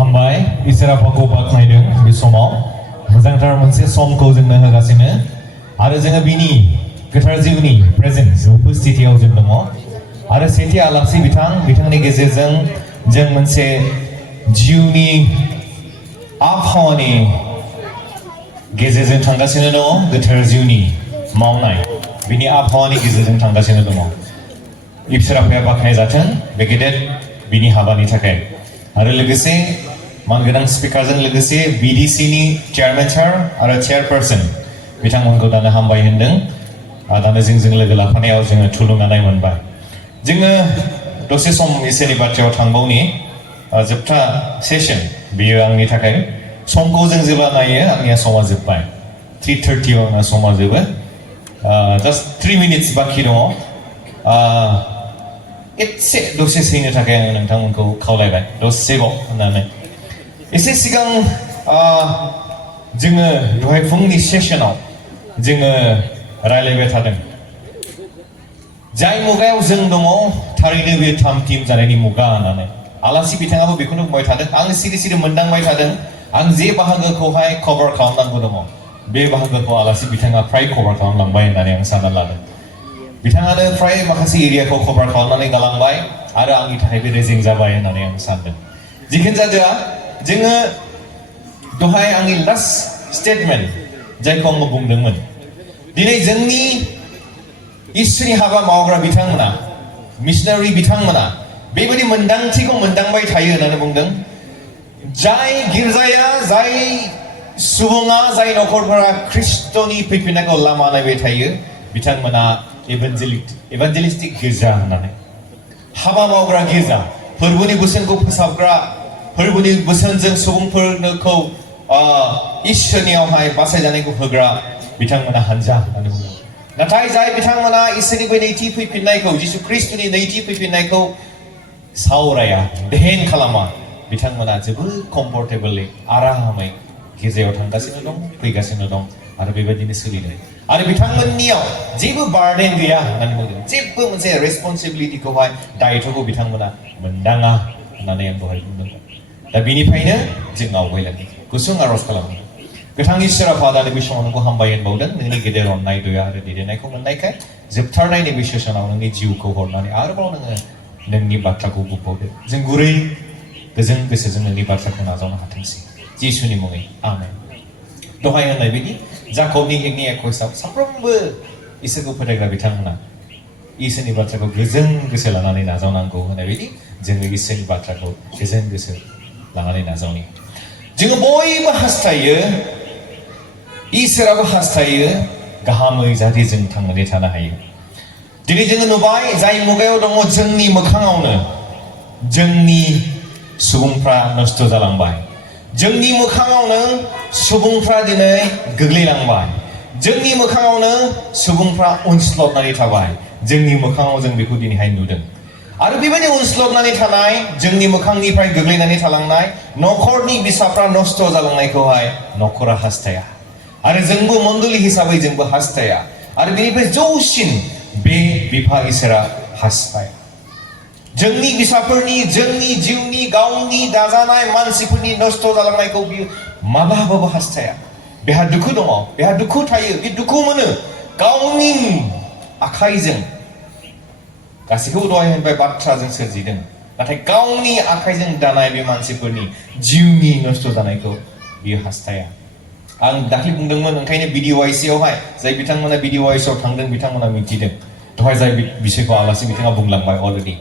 हामबाय इसोरा आफाखौ बाख्नायदों बे समाव मोजांथार मोनसे समखौ जोंनो होगासिनो आरो जोङो बिनि गोथार जिउनि प्रेजेन्स उपस्थितियाव जों दङ आरो सेथि आलासि बिथांनि गेजेरजों जों मोनसे जिउनि आबहावानि गेजेरजों थांगासिनो दङ गोथार जिउनि मावनाय बिनि आबहावानि गेजेरजों थांगासिनो दङ इसोर आफाया बाख्नाय जाथों बे गेदेर बिनि हाबानि थाखाय आरो लोगोसे मानगोनां स्पिकारजों लोगोसे BDCनि चेयारमेन सार आरो चेयारपारसन बिथांमोनखौ दानो हामबाय होनदों दानो जोंजों लोगो लाफानायाव जोङो थुलुंगानाय मोनबाय जोङो दसे सम इसोरनि बाथ्रायाव थांबावनि जोबथा सेसन बेयो आंनि थाखाय समखौ जों जेब्ला नायो आंनिया समा जोब्बाय 3:30 आव आंना समा जोबो जास्ट 3 मिनिट्स बाखि दङ एसे दसे सैनो थाखाय आं नोंथांमोनखौ खावलायबाय दसेबाव होननानै एसे सिगां जोङो दहाय फुंनि सेसनाव जोङो रायलायबाय थादों जाय मुगायाव जों दङ थारैनो बे थामथिम जानायनि मुगा होननानै आलासि बिथाङाबो बेखौनो बुंबाय थादों आं सिरि सिरि मोनदांबाय थादों आं जे बाहागोखौहाय कभार खालामनांगौ दङ बे बाहागोखौ आलासि बिथाङा फ्राय कभार खालामलांबाय होननानै आं सानना लादों बिथाङानो फ्राय माखासे एरियाखौ कभार खालामनानै गालांबाय आरो आंनि थाखाय बे रेजें जाबाय होननानै आं सानदों जिखुनु जादोआ जोङो दहाय आंनि लास्ट स्टेटमेन्ट जायखौ आं बुंदोंमोन दिनै जोंनि इसोरनि हाबा मावग्रा बिथांमोना मिशनारि बिथांमोना बेबायदि मोनदांथिखौ मोनदांबाय थायो होननानै बुंदों जाय गिर्जाया जाय सुबुङा जाय नखरफोरा ख्रिस्ट'नि फैफिननायखौ लामा नायबाय थायो बिथांमोना इभान्जेलिस्टिक गिर्जा होननानै हाबा मावग्रा गिर्जा फोरबुनि बोसोनखौ फोसाबग्रा फोरबुनि बोसोनजों सुबुंफोरखौ इसोरनियावहाय बासायजानायखौ होग्रा बिथांमोना हानजा होननानै बुङो नाथाय जाय बिथांमोना इसोरनि बै नैथि फैफिननायखौ जिसु ख्रिस्टनि नैथि फैफिननायखौ सावराया देहेन खालामा बिथांमोना जोबोद कम्फर्टेबलि आरामै गिर्जायाव थांगासिनो दं फैगासिनो दं आरो बेबायदिनो सोलिदों आरो बिथांमोननियाव जेबो बार्डेन गैया होननानै बुंदों जेबो मोनसे रेसपन्सिबिलिटिखौहाय दायित्वखौ बिथांमोना मोनदाङा होननानै आं दहाय बुंदोंमोन दा बेनिफ्रायनो जों आवगायलाङो गुसुं आरज खालामो गोथां इसोर आफा दानि बे समाव नोंखौ हामबाय होनबावदों नोंनि गेदेर अननाय दया आरो दैदेननायखौ मोननायखाय जोबथारनाय नैबे सेसनाव नोंनि जिउखौ हरनानै आरोबाव नोङो नोंनि बाथ्राखौ बुंबावदो जों गुरै गोजों गोसोजों नोंनि बाथ्राखौ नाजावनो हाथोंसै जिसुनि मुङै आमेन दहाय होननाय बायदि जाकबनि एकनि 21 साफ्रोमबो इसोरखौ फोथायग्रा बिथांमोना इसोरनि बाथ्राखौ गोजों गोसो लानानै नाजावनांगौ होननाय बायदि जोङो इसोरनि बाथ्राखौ गोजों गोसो लानानै नाजावनि जोङो बयबो हास्थायो इसोराबो हास्थायो गाहामै जाहाथे जों थांनानै थानो हायो दिनै जोङो नुबाय जाय मुगायाव दङ जोंनि मोखाङावनो जोंनि सुबुंफ्रा नस्थ' जालांबाय जोंनि मोखाङावनो सुबुंफ्रा दिनै गोग्लैलांबाय जोंनि मोखाङावनो सुबुंफ्रा उनस्लबनानै थाबाय जोंनि मोखाङाव जों बेखौ दिनैहाय नुदों आरो बेबायदि उनस्लबनानै थानाय जोंनि मोखांनिफ्राय गोग्लैनानै थालांनाय नखरनि बिसाफ्रा नस्थ' जालांनायखौहाय नखरा हास्थाया आरो जोंबो मण्डली हिसाबै जोंबो हास्थाया आरो बेनिफ्राय जौसिन बे बिफा इसोरा हास्थाया जोंनि बिसाफोरनि जोंनि जिउनि गावनि दाजानाय मानसिफोरनि नस्थ' जालांनायखौ बियो माब्लाबाबो हास्थाया बेहा दुखु दङ बेहा दुखु थायो बे दुखु मोनो गावनि आखाइजों गासैखौबो दहाय होनबाय बाथ्राजों सोरजिदों नाथाय गावनि आखाइजों दानाय बे मानसिफोरनि जिउनि नस्थ' जानायखौ बियो हास्थाया आं दाख्लै बुंदोंमोन ओंखायनो BDYC आवहाय जाय बिथांमोना BDYC आव थांदों बिथांमोना मिथिदों दहाय जाय बिसयखौ आलासि बिथाङा बुंलांबाय अलरेडि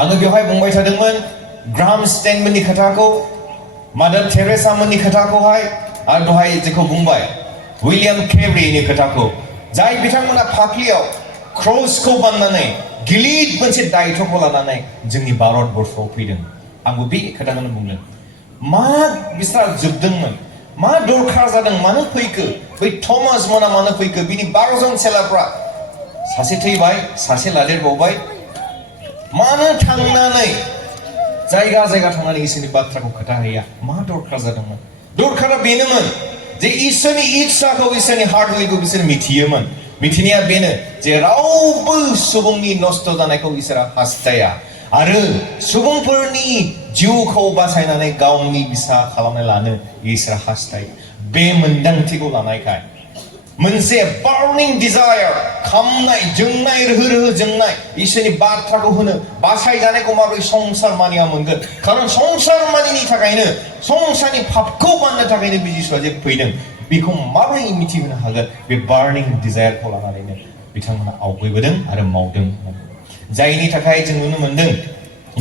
आङो बेवहाय बुंबाय थादोंमोन ग्राहाम स्टेनमोननि खोथाखौ मादार टेरेसा मोननि खोथाखौहाय आरो दहाय जेखौ बुंबाय विलियाम केरिनि खोथाखौ जाय बिथांमोना फाफ्लियाव क्रसखौ बाननानै गिलिर मोनसे दायित्वखौ लानानै जोंनि भारतबर्षआव फैदों आंबो बे खोथाखौनो बुंदों मा बिस्रा जोबदोंमोन मा दरखार जादों मानो फैखो बै थमास मोना मानो फैखो बिनि 12 जन सेलाफ्रा सासे थैबाय सासे लादेरबावबाय मानो थांनानै जायगा जायगा थांनानै इसोरनि बाथ्राखौ खोथाहैया मा दरखार जादोंमोन दरखारा बेनोमोन जे इसोरनि इच्छाखौ इसोरनि हार्टखौ बिसोर मिथियोमोन मिथिनाया बेनो जे रावबो सुबुंनि नस्थ' जानायखौ इसोरा हास्थाया आरो सुबुंफोरनि जिउखौ बासायनानै गावनि बिसा खालामना लानो इसोरा हास्थायो बे मोनदांथिखौ लानायखाय मोनसे burning desire खामनाय जोंनाय रोहो रोहो जोंनाय इसोरनि बाथ्राखौ होनो बासायजानायखौ माबोरै संसार मानिया मोनगोन खारन संसार मानिनि थाखायनो संसारनि पापखौ बाननो थाखायनो बे जिसुआ जे फैदों बेखौ माबोरै मिथिहोनो हागोन बे burning desire खौ लानानैनो बिथांमोना आवगायबोदों आरो मावदों जायनि थाखाय जों नुनो मोनदों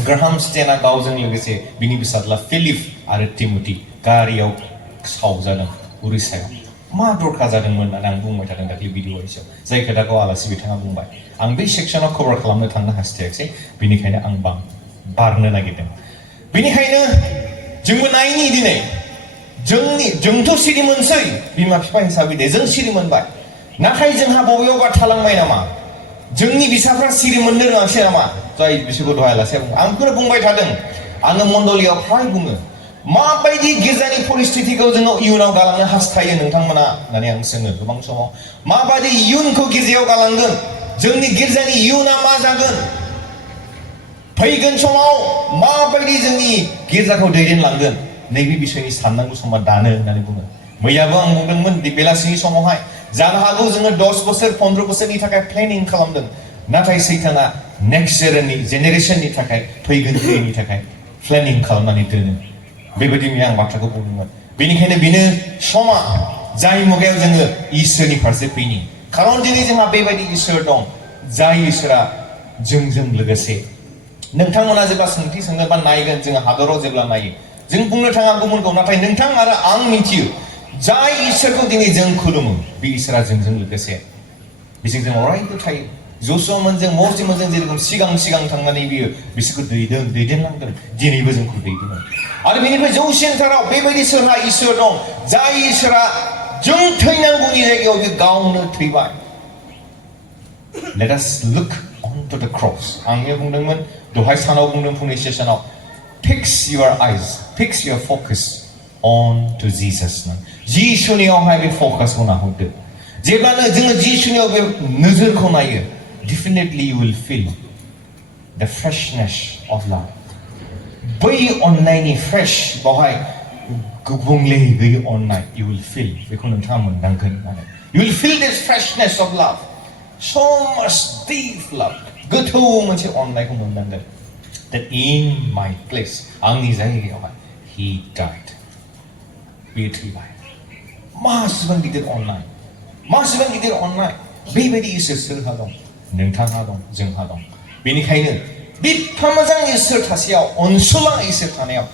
ग्राहाम स्टेनआ गावजों लोगोसे बिनि फिसाज्ला फिलिप आरो टिमोथी गारियाव सावजादों उरिसायाव मा दरकार जादोंमोन होननानै आं बुंबाय थादों दाख्लै भिडिअ एसेयाव जाय खोथाखौ आलासि बिथाङा बुंबाय आं बे सेक्सनाव कभार खालामनो थांनो हास्थायाखिसै बेनिखायनो आं बारनो नागिरदों बेनिखायनो जोंबो नायनि दिनै जोंथ' सिरि मोनसै बिमा बिफा हिसाबै दे जों सिरि मोनबाय नाथाय जोंहा बबेयावबा थालांबाय नामा जोंनि बिसाफ्रा सिरि मोननो रोङासै नामा जाय बिसोरखौ दहाय आलासिया बुङो आं बेखौनो बुंबाय थादों आङो मण्डलियाव फ्राय बुङो माबायदि गिर्जानि परिस्थितिखौ जोङो इयुनाव गालांनो हास्थायो नोंथांमोना होननानै आं सोङो गोबां समाव माबायदि इयुनखौ गिर्जायाव गालांगोन जोंनि गिर्जानि इयुना मा जागोन फैगोन समाव माबायदि जोंनि गिर्जाखौ दैदेनलांगोन नैबे बिषयनि साननांगौ समा दानो होननानै बुङो मैयाबो आं बुंदोंमोन बेलासिनि समावहाय जानो हागौ जोङो 10 बोसोर 15 बोसोरनि थाखाय प्लेनिं खालामदों नाथाय सैताना नेक्स्ट जेनेरेशननि थाखाय फैगोन फिरिनि थाखाय प्लेनिं खालामनानै दोनो बेबायदि आं बाथ्राखौ बुंदोंमोन बेनिखायनो बेनो समा जाय मुगायाव जोङो इसोरनि फारसे फैनि खारन दिनै जोंहा बेबायदि इसोर दं जाय इसोरा जोंजों लोगोसे नोंथांमोना जेब्ला सोंथि सोंगोन बा नायगोन जोङो हादराव जेब्ला नायो जों बुंनो थाङा गुबुनखौ नाथाय नोंथां आरो आं मिथियो जाय इसोरखौ दिनै जों खुलुमो बे इसोरा जोंजों लोगोसे बिसोर जों अरायबो थायो जसुआमोनजों मसिमोनजों जेरेखम सिगां थांनानै बियो बिसोरखौ दैदेनलांदों दिनैबो जोंखौ दैदेनो आरो बेनिफ्राय जौसिनथाराव बेबायदि सोरहा इसोर दं जाय इसोरा जों थैनांगौनि जायगायाव बे गावनो थैबाय let us look onto the cross आं बे बुंदोंमोन दहाय सानाव बुंदों फुंनि सेसनाव fix your focus on to Jesus जिसुनियावहाय बे फकासखौ नाहरदो जेब्लानो जोङो जिसुनियाव बे नोजोरखौ नायो definitely you will feel the freshness of love बै अननायनि फ्रेश बावहाय गुबुंले गैयै अननाय you will feel बेखौ नोंथाङा मोनदांगोन you will feel this freshness of love so much deep love गोथौ मोनसे अननायखौ मोनदांगोन that in my place आंनि जायगायावहाय he died बेयो थैबाय मासेबां गिदिर अननाय बेबायदि इसोर सोरहा दं नोंथांहा दं जोंहा दं बेनिखायनो बिफा मोजां इसोर थासेयाव अनसुला इसोर थानायाव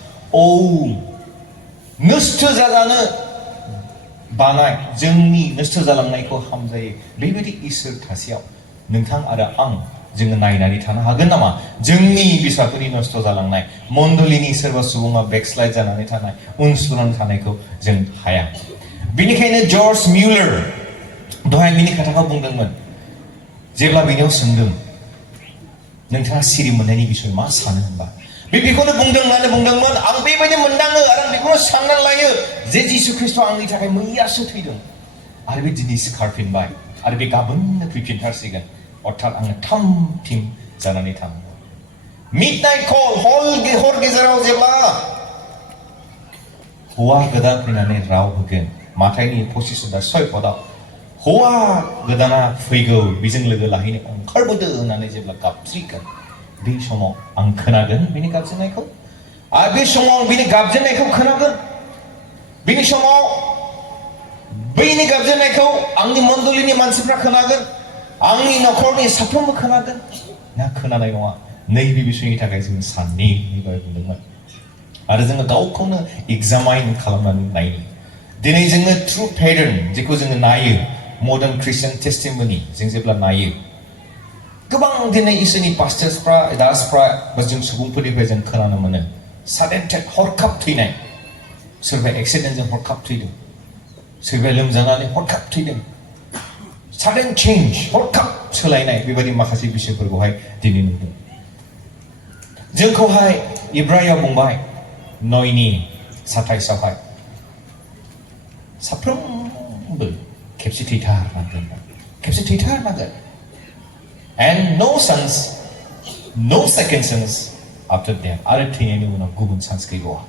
नष्ट जाजानो बानाय जोंनि नष्ट जालांनायखौ हामजायो बेबायदि इसोर थासेयाव नोंथां आरो आं जोङो नायनानै थानो हागोन नामा जोंनि बिसाफोरनि नष्ट जालांनाय मण्डलिनि सोरबा सुबुङा बेकस्लाइड जानानै थानाय उनसुरां थानायखौ जों हाया बेनिखायनो जर्ज मिउलार दहाय बिनि खोथाखौ बुंदोंमोन जेब्ला बेनियाव सोंदों नोंथाङा सिरि मोननायनि बिसय मा सानो होनबा बेखौनो बुंदोंमोन आं बेबायदि मोनदाङो आरो आं बेखौनो साननानै लायो जे जिसु ख्रिस्टआ आंनि थाखाय मैयासो थैदों आरो बे दिनै सिखारफिनबाय आरो बे गाबोननो फैफिनथारसिगोन अर्थात आङो थाम-थिम जानानै थानांगौ मिडनाइट कल हर गेजेराव जेब्ला हौवा गोदान फैनानै राव होगोन माथाइनि 25:6 पदाव हौवा गोदाना फैगौ बेजों लोगो लाहैनो ओंखारबोदो होननानै जेब्ला गाबज्रिगोन बे समाव आं खोनागोन बिनि गाबज्रिनायखौ आरो बे समाव बिनि गाबज्रिनायखौ खोनागोन बिनि समाव बैनि गाबज्रिनायखौ आंनि मण्डलिनि मानसिफ्रा खोनागोन आंनि नखरनि साफ्रोमबो खोनागोन ना खोनानाय नङा नैबे बिषयनि थाखाय जों साननि बुंदोंमोन आरो जोङो गावखौनो एग्जामाइन खालामनानै नायनि दिनै जोङो ट्रु पेटार्न जेखौ जोङो नायो मडार्न क्रिस्टियान टेस्टिमनि जों जेब्ला नायो गोबां दिनै इसोरनि पास्टर्सफ्रा दासफ्रा बा जों सुबुंफोरनिफ्राय जों खोनानो मोनो साडेन डेथ हरखाब थैनाय सोरबा एक्सिडेन्टजों हरखाब थैदों सोरबा लोमजानानै हरखाब थैदों साडेन चेन्ज हरखाब सोलायनाय बेबायदि माखासे बिषयफोरखौहाय दिनै नुदों जोंखौहाय इब्रायाव बुंबाय 9:27 साफ्रोमबो खेबसे थैथारनांगोन and no sons no second sons after death. आरो थैनायनि उनाव गुबुन चान्स गैबावा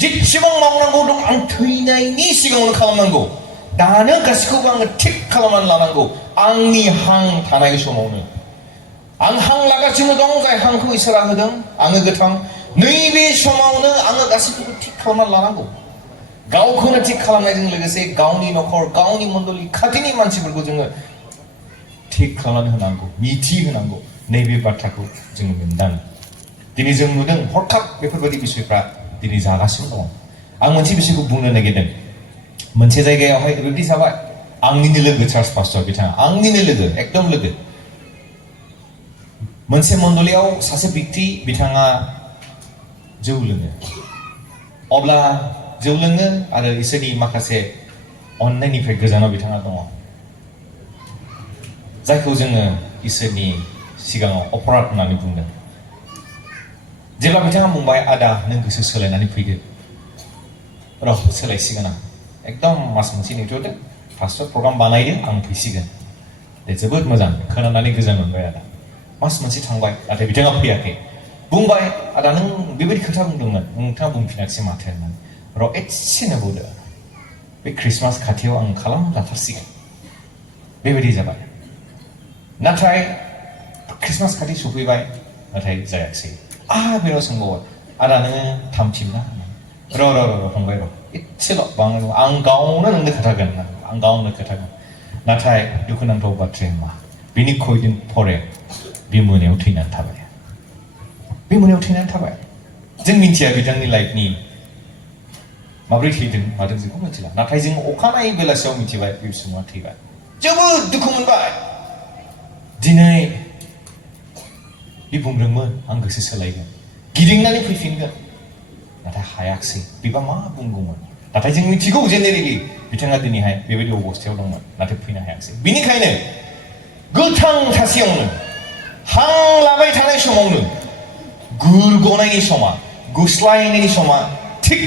जेसेबां मावनांगौ दं आं थैनायनि सिगाङावनो खालामनांगौ दानो गासैखौबो आङो थिक खालामनानै लानांगौ आंनि हां थानाय समावनो आं हां लागासिनो दं जाय हांखौ इसोरा होदों आङो गोथां नैबे समावनो आङो गासैखौबो थिक खालामनानै लानांगौ गावखौनो थिक खालामनायजों लोगोसे गावनि नखर गावनि मण्डली खाथिनि मानसिफोरखौ जोङो थिक खालामनानै होनांगौ मिथि होनांगौ नैबे बाथ्राखौ जोङो मोनदाङो दिनै जों नुदों हरखाब बेफोरबायदि बिसयफ्रा दिनै जागासिनो दङ आं मोनसे बिसयखौ बुंनो नागिरदों मोनसे जायगायावहाय ओरैबायदि जाबाय आंनिनो लोगो चार्च पास्टर बिथाङा आंनिनो लोगो एकदम लोगो मोनसे मण्डलीयाव सासे व्यक्ति बिथाङा जौ लोङो अब्ला जौ लोङो आरो इसोरनि माखासे अननायनिफ्राय गोजानाव बिथाङा दङ जायखौ जोङो इसोरनि सिगाङाव अपराध होननानै बुंदों जेब्ला बिथाङा बुंबाय आदा नों गोसो सोलायनानै फैदो र' सोलायसिगोन आं एकदम मास मोनसे नेथ'दो पास्टर प्रग्राम बानायदो आं फैसिगोन दे जोबोद मोजां खोनानानै गोजोन मोनबाय आदा मास मोनसे थांबाय नाथाय बिथाङा फैयाखै बुंबाय आदा नों बेबायदि खोथा बुंदोंमोन नोंथाङा बुंफिनाखिसै माथो होननानै र' एसे नेबावदो बे ख्रिस्टमास खाथियाव आं खालामजाथारसिगोन बेबायदि जाबाय नाथाय ख्रिस्टमास खाथि सफैबाय नाथाय जायाखिसै बेनाव सोंबावबाय आदा नोङो थामथिमना र' फंबाय र' एसेल' बांद्राय नङा आं गावनो नोंनो खोथागोन आं गावनो खोथागोन नाथाय दुखुनांथाव बाथ्राया मा बिनि खयदिन फरे बे मोनायाव थैनानै थाबाय बे मोनायाव थैनानै थाबाय जों मिन्थिया बिथांनि लाइफनि माब्रै थैदों मादों जोंखौ मिथिला नाथाय जों अखानायै बेलासियाव मिथिबाय बे सुबुङा थैबाय जोबोद दुखु मोनबाय दिनै बे बुंदोंमोन आं गोसो सोलायगोन गिदिंनानै फैफिनगोन नाथाय हायाखिसै बेबा मा बुंगौमोन नाथाय जों मिथिगौ जेनेरेलि बिथाङा दिनैहाय बेबायदि अबस्थायाव दंमोन नाथाय फैनो हायाखिसै बिनिखायनो गोथां थासेयावनो हां लाबाय थानाय समावनो गुर गनायनि समा गुस्लायनायनि समा थिक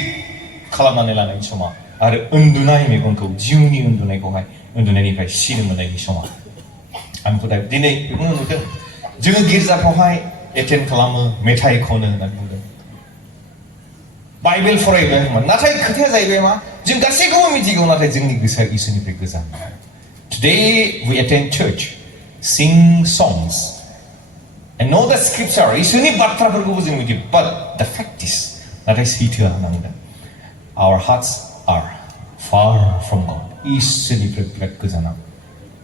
खालामनानै लानायनि समा आरो उन्दुनाय मेगनखौ जिउनि उन्दुनायनिफ्राय सिनो मोननायनि समा आं दिनै बेखौनो नुदों जोङो गिर्जाफ्रावहाय एटेन्ड खालामो मेथाइ खनो होननानै बुंदों बाइबेल फरायबाय नाथाय खोथाया जाहैबाय मा जों गासैखौबो मिथिगौ नाथाय जोंनि गोसोआ इसोरनिफ्राय गोजान Today we attend church, sing songs, and know the scripture. इसोरनि बाथ्राफोरखौबो जों मिथियो but the fact is नाथाय सैथोआ होननांगोन our hearts are far from God. इसोरनिफ्राय बिराद गोजानाव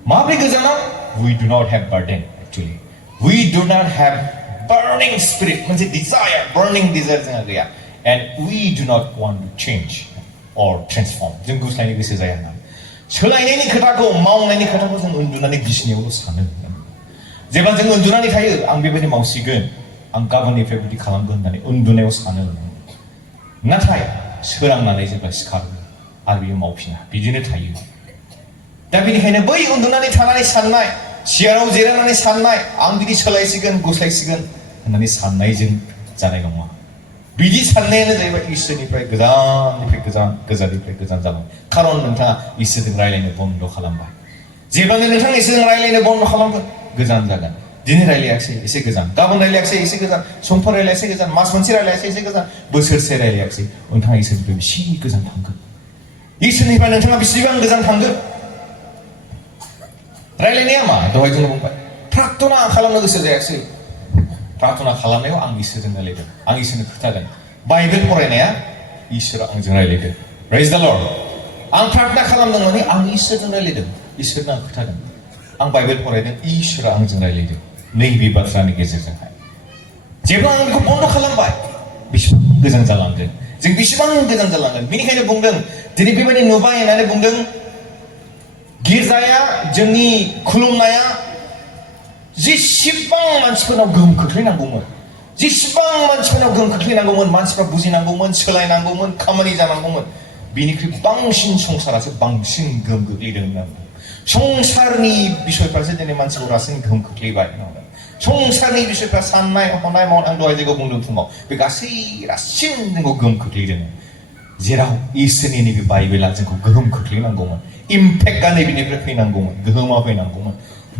माब्रै गोजानाव we do not have burden actually we do not have burning spirit मोनसे desire burning desire जोंहा गैया and we do not want to change or transform जों गुस्लायनो गोसो जाया होनना सोलायनायनि खोथाखौ मावनायनि खोथाखौ जों उन्दुनानै बिसिनायावल' सानो जेब्ला जों उन्दुनानै थायो आं बेबायदि मावसिगोन आं गाबोननिफ्राय बिदि खालामगोन होननानै उन्दुनायाव सानो नाथाय सोरांनानै जेब्ला सिखारो आरो बियो मावफिना बिदिनो थायो दा बेनिखायनो बै उन्दुनानै थानानै साननाय सियाराव जिरायनानै साननाय आं बिदि सोलायसिगोन गुस्लायसिगोन होननानै साननायजों जानाय नङा बिदि साननायानो जाहैबाय इसोरनिफ्राय गोजाननिफ्राय गोजान जालांबाय खारन नोंथाङा इसोरजों रायलायनो बन्द खालामबाय जेब्लानो नोंथाङा इसोरजों रायलायनो बन्द खालामगोन गोजान जागोन दिनै रायलायाखिसै एसे गोजान गाबोन रायलायाखिसै एसे गोजान समफोर रायलायाखिसै गोजान मास मोनसे रायलायाखिसै एसे गोजान बोसोरसे रायलायाखिसै नोंथाङा इसोरनिफ्राय बेसे गोजान थांगोन इसोरनिफ्राय नोंथाङा बेसेबां गोजान थांगोन रायलायनाया मा दहाय जों बुंबाय प्रार्थना खालामनो गोसो जायाखिसै प्रार्थना खालामनायाव आं इसोरजों रायलायदों आं इसोरनो खोथादों बाइबेल फरायनाया इसोरा आंजों रायलायदों प्रेज द लर्ड आं प्रार्थना खालामदों माने आं इसोरजों रायलायदों इसोरनो आं खोथादों आं बाइबेल फरायदों इसोरा आंजों रायलायदों नैबे बाथ्रानि गेजेरजोंहाय जेब्ला आं बेखौ बन्द खालामबाय बेसेबां गोजान जालांगोन जों बेसेबां गोजान जालांगोन बेनिखायनो बुंदों दिनै बेबायदि नुबाय होननानै बुंदों गिर्जाया जोंनि खुलुमनाया जेसेबां मानसिफोरनाव गोहोम खोख्लैनांगौमोन जेसेबां मानसिफोरनाव गोहोम खोख्लैनांगौमोन मानसिफ्रा बुजिनांगौमोन सोलायनांगौमोन खामानि जानांगौमोन बेनिख्रुइ बांसिन संसारासो बांसिन गोहोम खोख्लैदों संसारनि बिसयफ्रासो दिनै मानसिखौ रासिन गोहोम खोख्लैबाय संसारनि बिसयफ्रा साननाय हनाय मावनाय आं दहाय जायगायाव बुंदों फुङाव बे गासै रासिन जोंखौ गोहोम खोख्लैदों जेराव इसोरनि नैबे बाइबेला जोंखौ गोहोम खोख्लैनांगौमोन इम्पेक्टआ नैबेनिफ्राय फैनांगौमोन गोहोमा फैनांगौमोन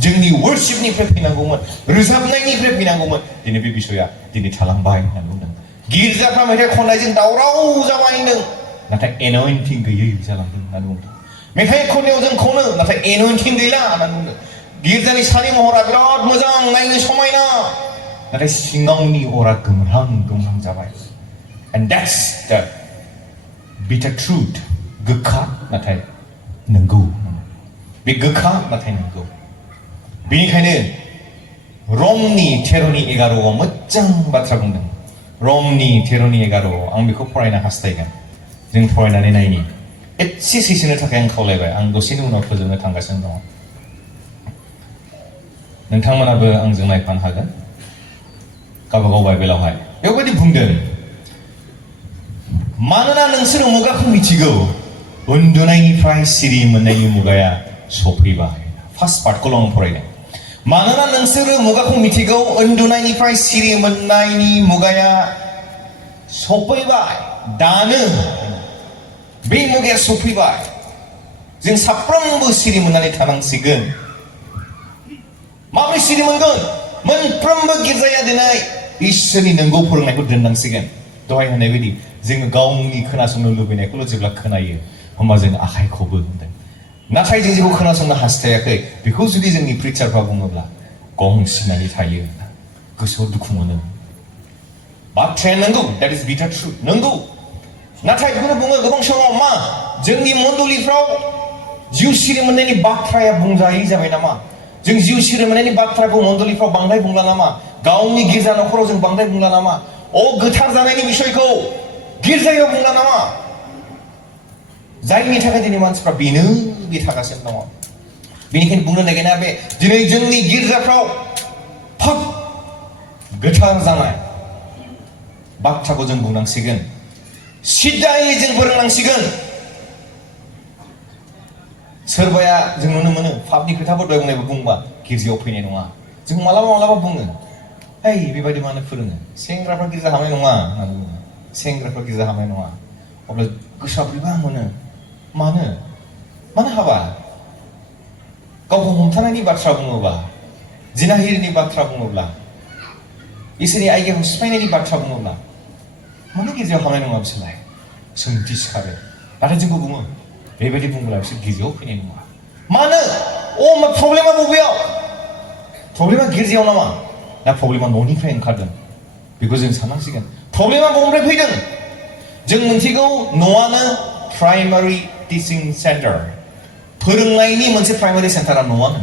जोंनि worshipनिफ्राय फैनांगौमोन रोजाबनायनिफ्राय फैनांगौमोन दिनै बे बिसया दिनै थालांबाय होनना बुंदों गिर्जाफ्रा मेथाइ खननायजों दावराव जाबाय होनदों नाथाय anointing गैयै जालांदों होनना बुंदों मेथाइ खननायाव जों खनो नाथाय anointing गैला होनना बुंदों गिर्जानि सानि महरा बिराद मोजां नायनो समायना नाथाय सिङावनि अरा गोमहां जाबाय and that's the bitter truth गोखा नाथाय नंगौ बे गोखा नाथाय नंगौ बेनिखायनो रमनि 13:11 मोजां बाथ्रा बुंदों रमनि 13:11 आं बेखौ फरायनो हास्थायगोन जों फरायनानै नायनि एसे सैसोनो थाखाय आं खावलायबाय आं दसेनि उनाव फोजोबनो थांगासिनो दङ नोंथांमोनाबो आंजों नायफानो हागोन गावबागाव बाइबेलावहाय बेबायदि बुंदों मानोना नोंसोर मुगाखौ मिथिगौ उन्दुनायनिफ्राय सिरि मोननायनि मुगाया सफैबाय फार्स्ट पार्टखौल' आं फरायदों मानोना नोंसोर मुगाखौ मिथिगौ उन्दुनायनिफ्राय सिरि मोननायनि मुगाया सफैबाय दानो बे मुगाया सफैबाय जों साफ्रोमबो सिरि मोननानै थानांसिगोन माबोरै सिरि मोनगोन मोनफ्रोमबो गिर्जाया दिनै इसोरनि नंगौ फोरोंनायखौ दोननांसिगोन दहाय होननाय बायदि जों गावनि खोनासंनो लुबैनायखौल' जेब्ला खोनायो होमबा जों आखाइ खबो होनदों नाथाय जों जेखौ खोनासंनो हास्थायाखै बेखौ जुदि जोंनि प्रिचारफ्रा बुङोब्ला गं सिनानै थायो गोसोआव दुखु मोनो बाथ्राया नंगौ that is bitter truth नंगौ नाथाय बेखौनो बुङो गोबां समाव मा जोंनि मण्डलीफ्राव जिउ सिरि मोननायनि बाथ्राया बुंजायै जाबाय नामा जों जिउ सिरि मोननायनि बाथ्राखौ मण्डलीफ्राव बांद्राय बुंला नामा गावनि गिर्जा न'खराव जों बांद्राय बुंला नामा गोथार जानायनि बिसयखौ गिर्जायाव बुंला नामा जायनि थाखाय दिनै मानसिफ्रा बेनो बे थागासिनो दङ बेनिखायनो बुंनो नागिरनाया बे दिनै जोंनि गिर्जाफ्राव फक गोथार जानाय बाथ्राखौ जों बुंनांसिगोन सिदायै जों फोरोंनांसिगोन सोरबाया जों नुनो मोनो पापनि खोथाफोर दहाय बुंनायबो बुंबा गिर्जायाव फैनाय नङा जों मालाबा बुङो है बेबायदि मानो फोरोङो सेंग्राफ्रा गिर्जा हाबनाय नङा होनना बुङो सेंग्राफ्रा गिर्जा हाबनाय नङा अब्ला गोसोआ बोरैबा मोनो मानो हाबा गावखौ हमथानायनि बाथ्रा बुङोब्ला जिनाहिरिनि बाथ्रा बुङोब्ला इसोरनि आयगाखौ सिफायनायनि बाथ्रा बुङोब्ला मानो गिर्जायाव हाबनाय नङा बिसोरलाय सोंथि सिखारो नाथाय जोंखौ बुङो बेबायदि बुङोब्ला बिसोर गिर्जायाव फैनाय नङा मानो प्रब्लेमा बबेयाव प्रब्लेमा गिर्जायाव नामा ना प्रब्लेमा न'निफ्राय ओंखारदों बेखौ जों साननांसिगोन प्रब्लेमा बबेनिफ्राय फैदों जों मिथिगौ न'आनो प्राइमारि टिचिं सेन्टार फोरोंनायनि मोनसे प्राइमारि सेन्टारा न'आनो